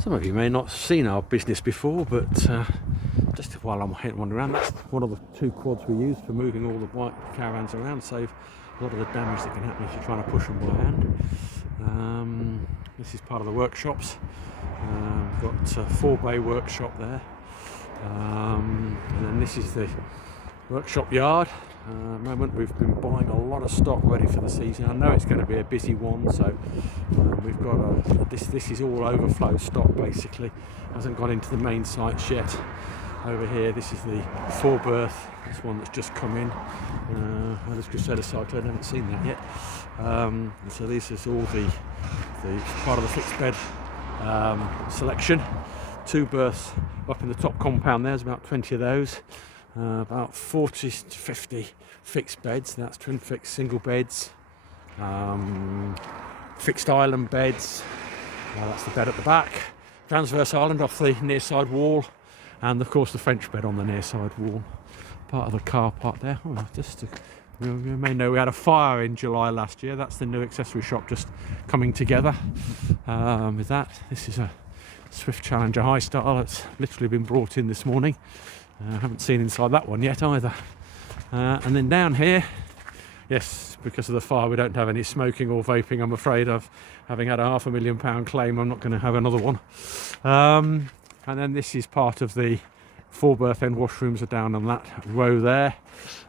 Some of you may not have seen our business before, but just while I'm wandering around, that's one of the two quads we use for moving all the white caravans around, save a lot of the damage that can happen if you're trying to push them by hand. This is part of the workshops. Got a 4-bay workshop there, and then this is the workshop yard. At the moment we've been buying a lot of stock ready for the season. I know it's going to be a busy one, so we've got this is all overflow stock basically. Hasn't gone into the main sites yet. Over here, this is the 4-berth. This one that's just come in. This Crusader Cyclone, I haven't seen that yet. So this is all the part of the fixed bed selection. 2 berths up in the top compound. There's about 20 of those. About 40 to 50 fixed beds. That's twin fixed single beds, fixed island beds. That's the bed at the back. Transverse island off the near side wall, and of course the French bed on the near side wall. Part of the car park there. You may know we had a fire in July last year. That's the new accessory shop just coming together. With that, this is a Swift Challenger High Style that's literally been brought in this morning. I haven't seen inside that one yet either. And then down here, yes, because of the fire we don't have any smoking or vaping, I'm afraid. Having had a £500,000 claim, I'm not going to have another one. And then this is part of the 4-berth end washrooms are down on that row there.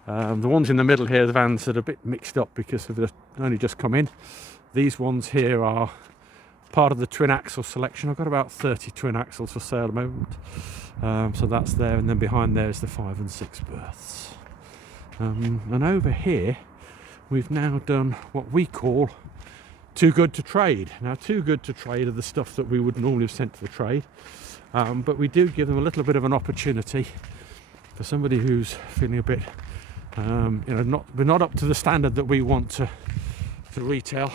The ones in the middle here, the vans that are a bit mixed up because they've only just come in. These ones here are part of the twin axle selection. I've got about 30 twin axles for sale at the moment. So that's there, and then behind there is the 5 and 6 berths. And over here we've now done what we call too good to trade. Now, too good to trade are the stuff that we would normally have sent to the trade, but we do give them a little bit of an opportunity for somebody who's feeling a bit we're not up to the standard that we want to retail,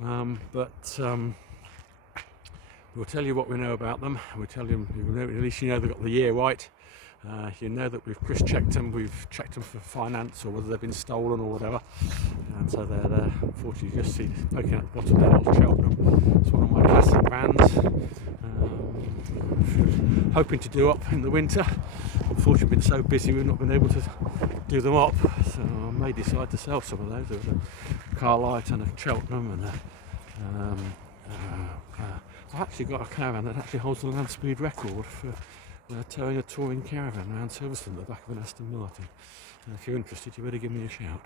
but we'll tell you what we know about them. We'll tell you, at least you know they've got the year right. You know that we've checked them for finance, or whether they've been stolen or whatever. And so they're there. Unfortunately, you just see poking at the bottom there, old Cheltenham. It's one of my classic vans. Hoping to do up in the winter. Unfortunately, we've been so busy we've not been able to do them up. So I may decide to sell some of those. There's a Carlight and a Cheltenham, and I've actually got a caravan that actually holds the land speed record for towing a touring caravan around Silverstone at the back of an Aston Martin. And if you're interested, you better give me a shout.